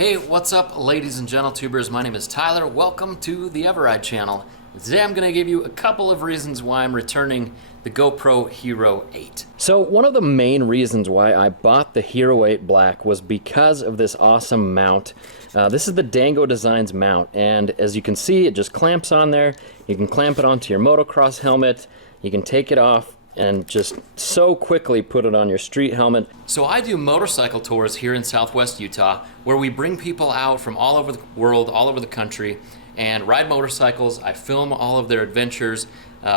Hey, what's up, ladies and gentle-tubers? My name is Tyler. Welcome to the eveRide channel. Today I'm going to give you a couple of reasons why I'm returning the GoPro Hero 8. So one of the main reasons why I bought the Hero 8 Black was because of this awesome mount. This is the Dango Designs mount, and as you can see, it just clamps on there. You can clamp it onto your motocross helmet. You can take it off and just so quickly put it on your street helmet. So I do motorcycle tours here in Southwest Utah, where we bring people out from all over the world, all over the country, and ride motorcycles. I film all of their adventures.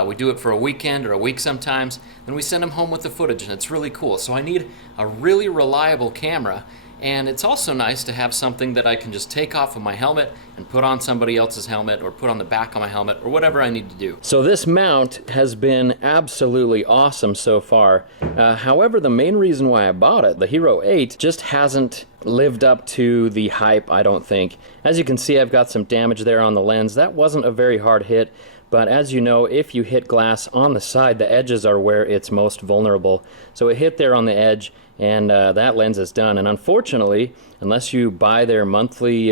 We do it for a weekend or a week sometimes, then we send them home with the footage, and it's really cool. So I need a really reliable camera, and it's also nice to have something that I can just take off of my helmet and put on somebody else's helmet or put on the back of my helmet or whatever I need to do. So this mount has been absolutely awesome so far. However, the main reason why I bought it, the Hero 8, just hasn't lived up to the hype, I don't think. As you can see, I've got some damage there on the lens. That wasn't a very hard hit, but as you know, if you hit glass on the side, the edges are where it's most vulnerable. So it hit there on the edge, and that lens is done. And unfortunately, unless you buy their monthly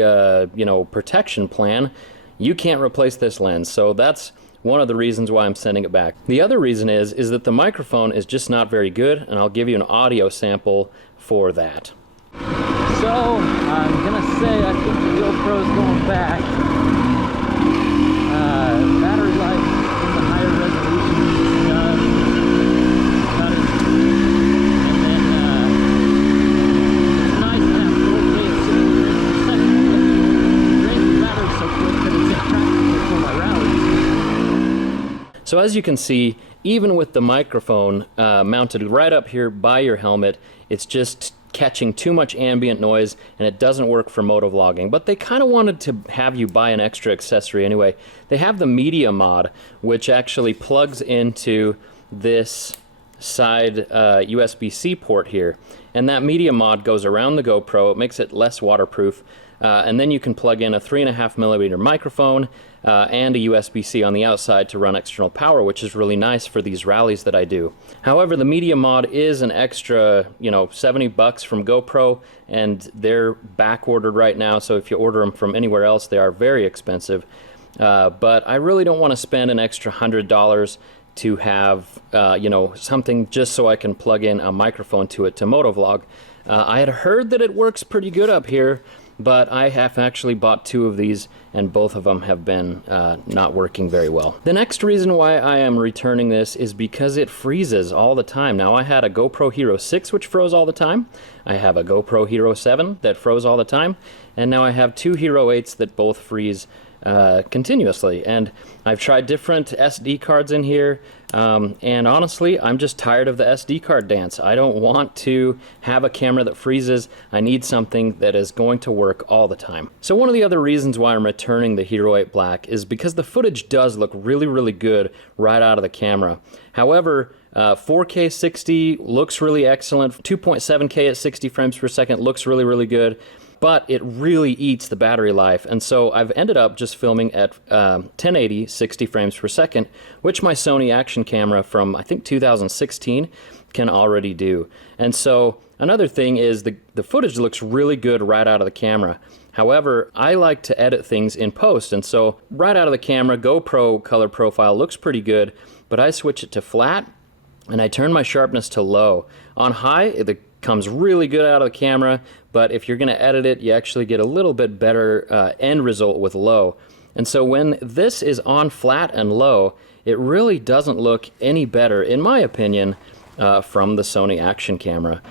protection plan, you can't replace this lens. So that's one of the reasons why I'm sending it back. The other reason is that the microphone is just not very good, and I'll give you an audio sample for that. So I'm gonna say I think the GoPro's going back. Battery life in the higher resolution got it. And then it's nice to have 4K at 60 frames per second. Drains the battery so quick that it's impractical for my rallies. So as you can see, even with the microphone mounted right up here by your helmet, it's just catching too much ambient noise, and it doesn't work for motovlogging. But they kind of wanted to have you buy an extra accessory anyway. They have the media mod, which actually plugs into this side USB-C port here, and that media mod goes around the GoPro. It makes it less waterproof, and then you can plug in a 3.5mm microphone and a USB-C on the outside to run external power, which is really nice for these rallies that I do. However, the media mod is an extra, $70 from GoPro, and they're back ordered right now, so if you order them from anywhere else, they are very expensive. But I really don't want to spend an extra $100 to have, something just so I can plug in a microphone to it to motovlog. I had heard that it works pretty good up here, but I have actually bought two of these, and both of them have been not working very well. The next reason why I am returning this is because it freezes all the time. Now, I had a GoPro Hero 6 which froze all the time. I have a GoPro Hero 7 that froze all the time, and now I have two Hero 8s that both freeze continuously. And I've tried different SD cards in here, and honestly, I'm just tired of the SD card dance. I don't want to have a camera that freezes. I need something that is going to work all the time. So one of the other reasons why I'm returning the Hero 8 Black is because the footage does look really, really good right out of the camera. However, 4K 60 looks really excellent. 2.7K at 60 frames per second looks really, really good. But it really eats the battery life, and so I've ended up just filming at 1080 60 frames per second, which my Sony action camera from I think 2016 can already do. And so another thing is the footage looks really good right out of the camera. However, I like to edit things in post, and so right out of the camera, GoPro color profile looks pretty good, but I switch it to flat and I turn my sharpness to low. On high, it comes really good out of the camera, but if you're going to edit it, you actually get a little bit better end result with low. And so when this is on flat and low, it really doesn't look any better, in my opinion, from the Sony action camera.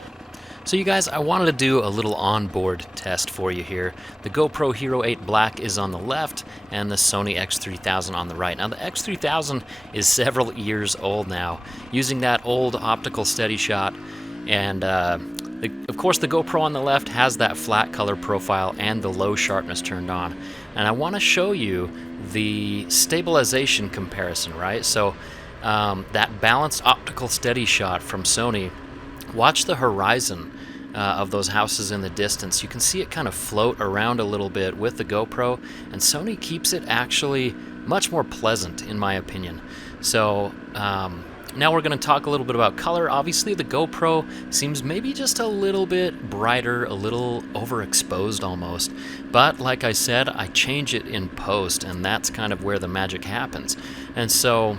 So you guys, I wanted to do a little onboard test for you here. The GoPro Hero 8 Black is on the left and the Sony X3000 on the right. Now the X3000 is several years old now, using that old optical steady shot, and of course the GoPro on the left has that flat color profile and the low sharpness turned on. And I want to show you the stabilization comparison, right? So that balanced optical steady shot from Sony, watch the horizon of those houses in the distance. You can see it kind of float around a little bit with the GoPro, and Sony keeps it actually much more pleasant, in my opinion. So Now we're going to talk a little bit about color. Obviously the GoPro seems maybe just a little bit brighter, a little overexposed almost. But like I said, I change it in post, and that's kind of where the magic happens. And so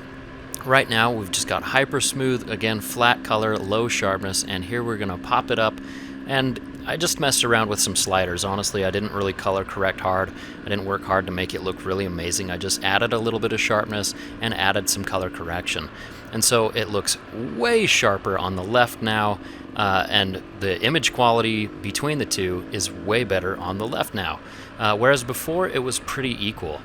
right now we've just got hyper smooth, again flat color, low sharpness, and here we're going to pop it up. And I just messed around with some sliders. Honestly, I didn't really color correct hard. I didn't work hard to make it look really amazing. I just added a little bit of sharpness and added some color correction. And so it looks way sharper on the left now, and the image quality between the two is way better on the left now, whereas before it was pretty equal.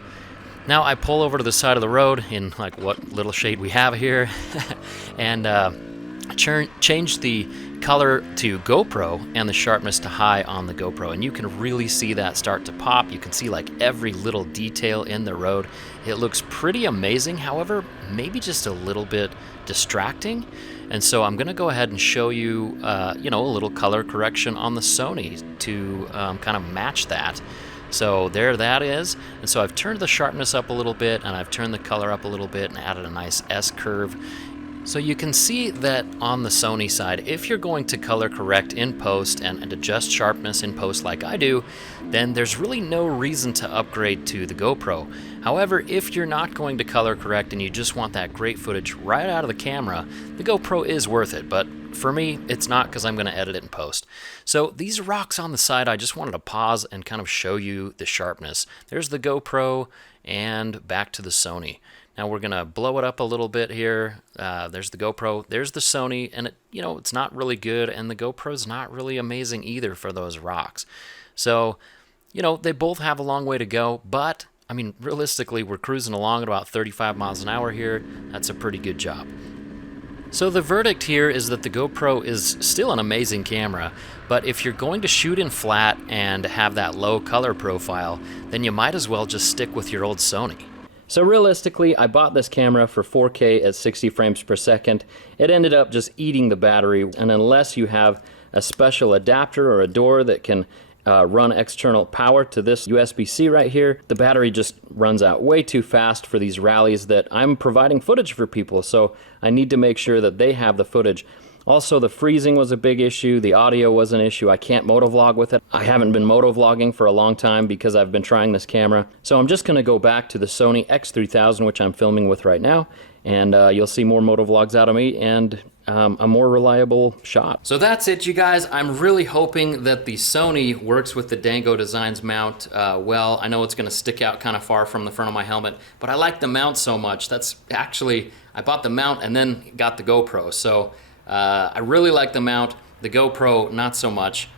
Now I pull over to the side of the road in like what little shade we have here, and change the color to GoPro and the sharpness to high on the GoPro, and you can really see that start to pop. You can see like every little detail in the road. It looks pretty amazing, however, maybe just a little bit distracting. And so I'm going to go ahead and show you, a little color correction on the Sony to kind of match that. So there that is. And so I've turned the sharpness up a little bit, and I've turned the color up a little bit and added a nice S-curve. So you can see that on the Sony side, if you're going to color correct in post and adjust sharpness in post like I do, then there's really no reason to upgrade to the GoPro. However, if you're not going to color correct and you just want that great footage right out of the camera, the GoPro is worth it, but for me, it's not, because I'm going to edit it in post. So these rocks on the side, I just wanted to pause and kind of show you the sharpness. There's the GoPro and back to the Sony. Now we're going to blow it up a little bit here. There's the GoPro, there's the Sony, and it's not really good, and the GoPro's not really amazing either for those rocks. So, they both have a long way to go, but, I mean, realistically, we're cruising along at about 35 miles an hour here. That's a pretty good job. So the verdict here is that the GoPro is still an amazing camera, but if you're going to shoot in flat and have that low color profile, then you might as well just stick with your old Sony. So realistically, I bought this camera for 4K at 60 frames per second. It ended up just eating the battery, and unless you have a special adapter or a door that can run external power to this USB-C right here, the battery just runs out way too fast for these rallies that I'm providing footage for people, so I need to make sure that they have the footage. Also, the freezing was a big issue, the audio was an issue, I can't motovlog with it. I haven't been motovlogging for a long time because I've been trying this camera. So I'm just going to go back to the Sony X3000, which I'm filming with right now, and you'll see more motovlogs out of me and a more reliable shot. So that's it, you guys. I'm really hoping that the Sony works with the Dango Designs mount well. I know it's going to stick out kind of far from the front of my helmet, but I like the mount so much. That's actually, I bought the mount and then got the GoPro, so I really like the mount. The GoPro, not so much.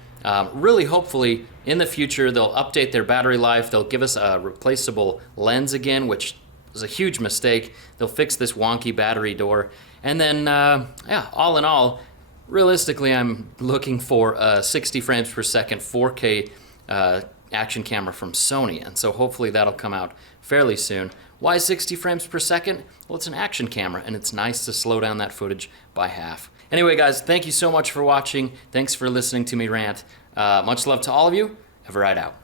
Really, hopefully, in the future, they'll update their battery life. They'll give us a replaceable lens again, which was a huge mistake. They'll fix this wonky battery door. And then, all in all, realistically, I'm looking for a 60 frames per second 4K action camera from Sony. And so hopefully that'll come out fairly soon. Why 60 frames per second? Well, it's an action camera, and it's nice to slow down that footage by half. Anyway, guys, thank you so much for watching. Thanks for listening to me rant. Much love to all of you. eveRide out.